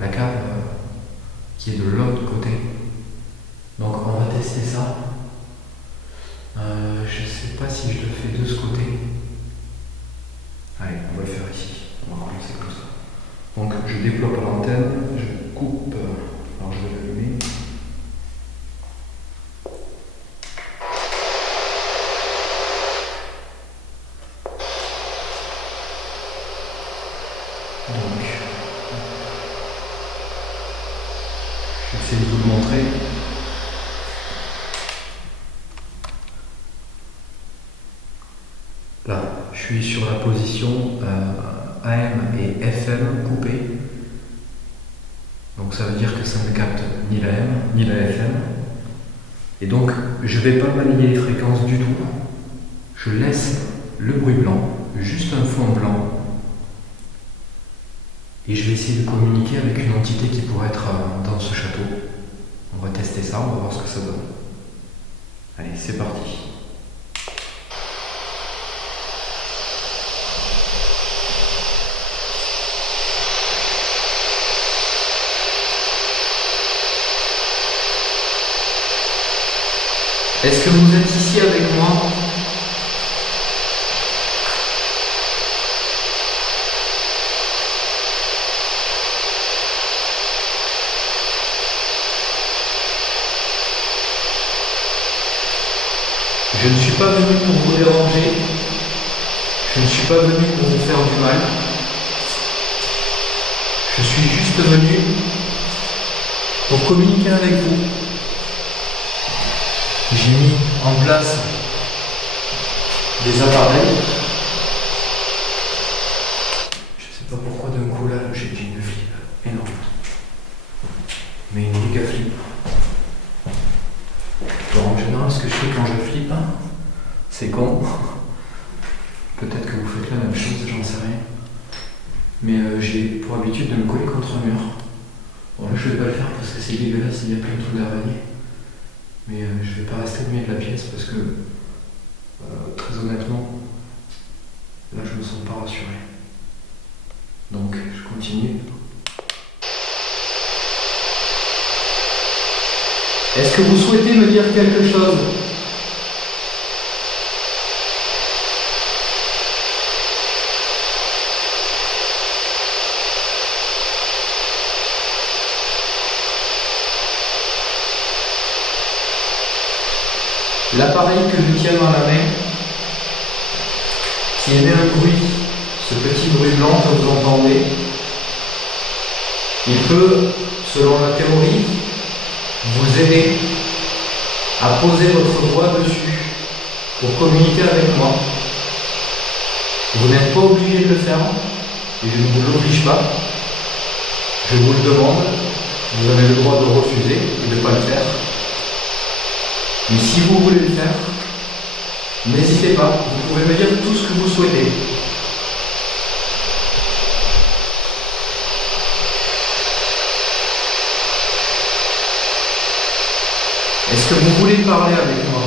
la cave qui est de l'autre côté. Donc on va tester ça. Je ne sais pas si je le fais de ce côté. Allez, on va le faire ici. On va commencer comme ça. Donc je déploie par l'antenne, je coupe. Alors je vais l'allumer. Donc, j'essaie de vous le montrer. Là, je suis sur la position AM et FM coupée. Donc ça veut dire que ça ne capte ni la M ni la FM. Et donc je ne vais pas balayer les fréquences du tout. Je laisse le bruit blanc, juste un fond blanc. Et je vais essayer de communiquer avec une entité qui pourrait être dans ce château. On va tester ça, on va voir ce que ça donne. Allez, c'est parti. Est-ce que vous êtes ici avec moi ? Je ne suis pas venu pour vous déranger. Je ne suis pas venu pour vous faire du mal. Je suis juste venu pour communiquer avec vous. J'ai mis en place des appareils. Je ne sais pas pourquoi d'un coup là j'ai une flip énorme. Mais une méga flip. Alors, en général, ce que je fais quand je flippe, c'est con. Peut-être que vous faites la même chose, j'en sais rien. Mais j'ai pour habitude de me coller contre un mur. Bon, là, je vais pas le faire parce que c'est dégueulasse, il y a plein de trucs d'araignée. Mais je vais pas rester au milieu de la pièce parce que, très honnêtement, là, je me sens pas rassuré. Donc, je continue. Est-ce que vous souhaitez me dire quelque chose ? L'appareil que je tiens dans la main, qui émet un bruit, ce petit bruit blanc que vous entendez, il peut, selon la théorie, vous aider à poser votre voix dessus pour communiquer avec moi. Vous n'êtes pas obligé de le faire et je ne vous l'oblige pas. Je vous le demande, vous avez le droit de refuser et de ne pas le faire. Mais si vous voulez le faire, n'hésitez pas, vous pouvez me dire tout ce que vous souhaitez. Est-ce que vous voulez parler avec moi ?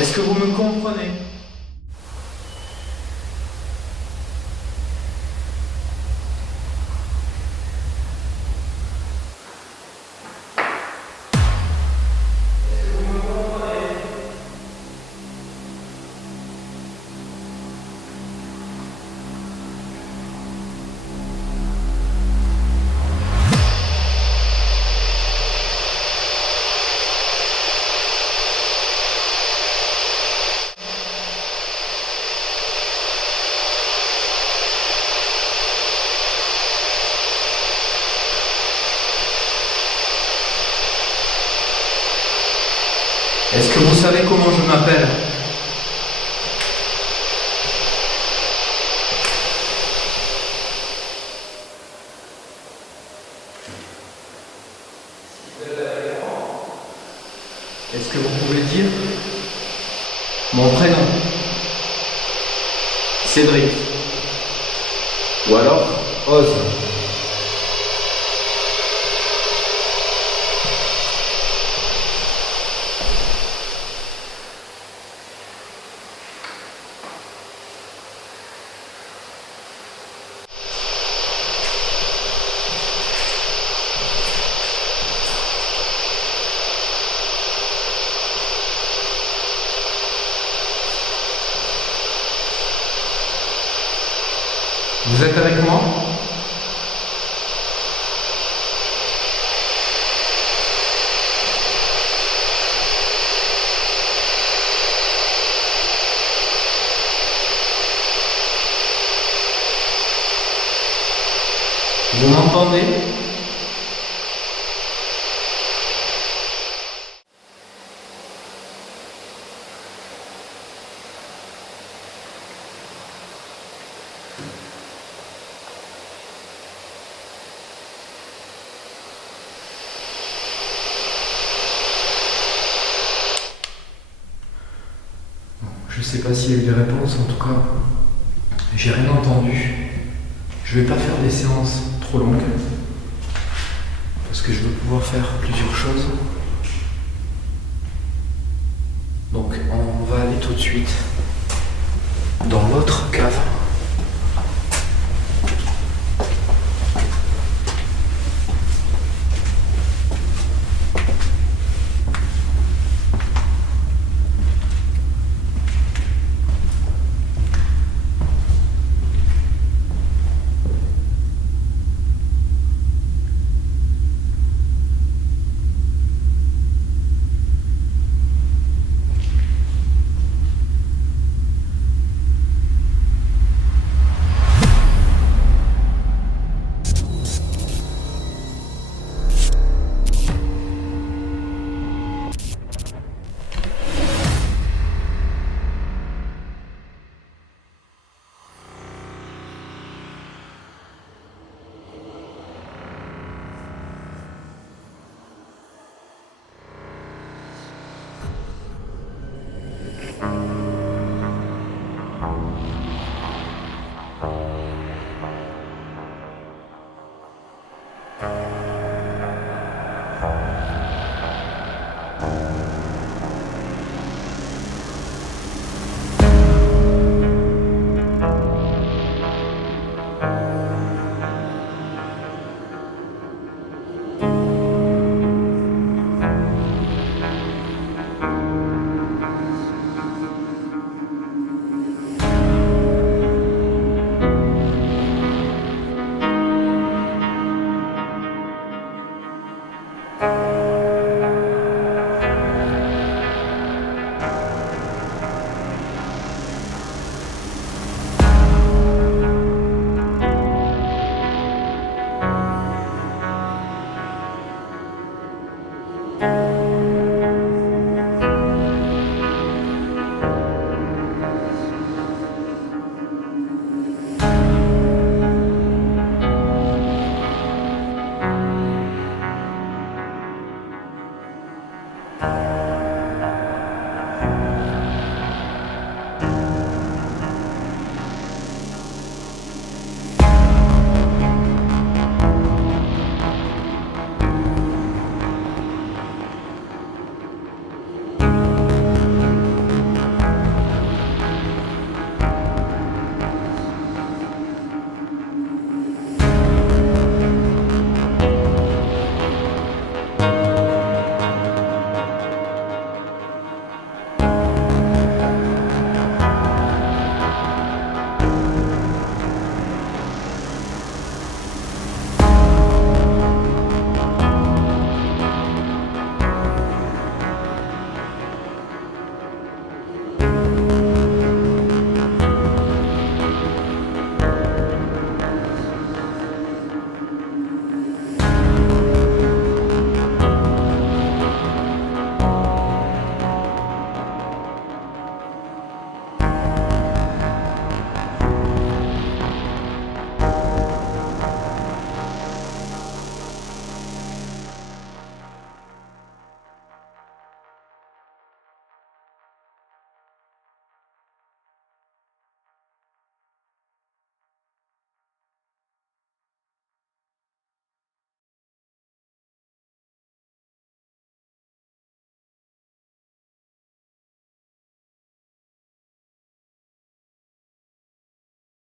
Est-ce que vous me comprenez ? Est-ce que vous savez comment je m'appelle ? Est-ce que vous pouvez dire mon prénom ? Cédric. Ou alors Oz. Vous êtes avec moi ? Vous m'entendez ? Je sais pas s'il y a eu des réponses, en tout cas, j'ai rien entendu. Je vais pas faire des séances trop longues. que je veux pouvoir faire plusieurs choses. Donc on va aller tout de suite dans l'autre cave.